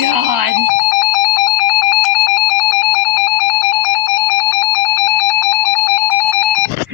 God.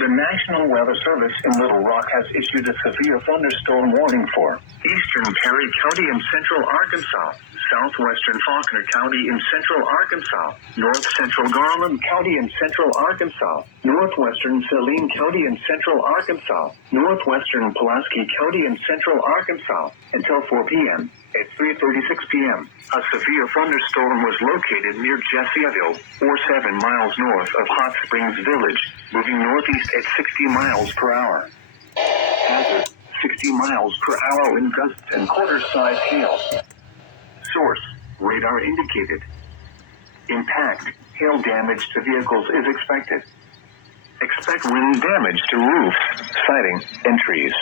The National Weather Service in Little Rock has issued a severe thunderstorm warning for eastern Perry County in central Arkansas, southwestern Faulkner County in central Arkansas, north central Garland County in central Arkansas, northwestern Saline County in central Arkansas, northwestern Pulaski County in central Arkansas, until 4 p.m. At 3:36 p.m., a severe thunderstorm was located near Jessieville, or 7 miles north of Hot Springs Village, moving northeast at 60 miles per hour. Hazard, 60 miles per hour in gusts and quarter-size hail. Source, radar indicated. Impact, hail damage to vehicles is expected. Expect wind damage to roofs, siding, and trees.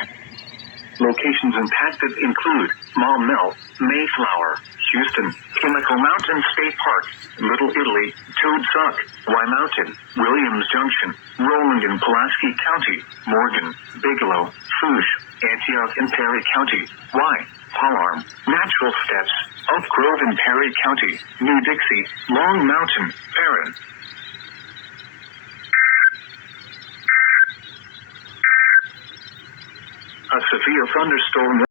Locations impacted include Maumelle, Mayflower, Houston, Chemical Mountain State Park, Little Italy, Toad Suck, Y Mountain, Williams Junction, Roland and Pulaski County, Morgan, Bigelow, Fourche, Antioch and Perry County, Y, Palm, Natural Steps, Oak Grove and Perry County, New Dixie, Long Mountain, Perrin. A severe thunderstorm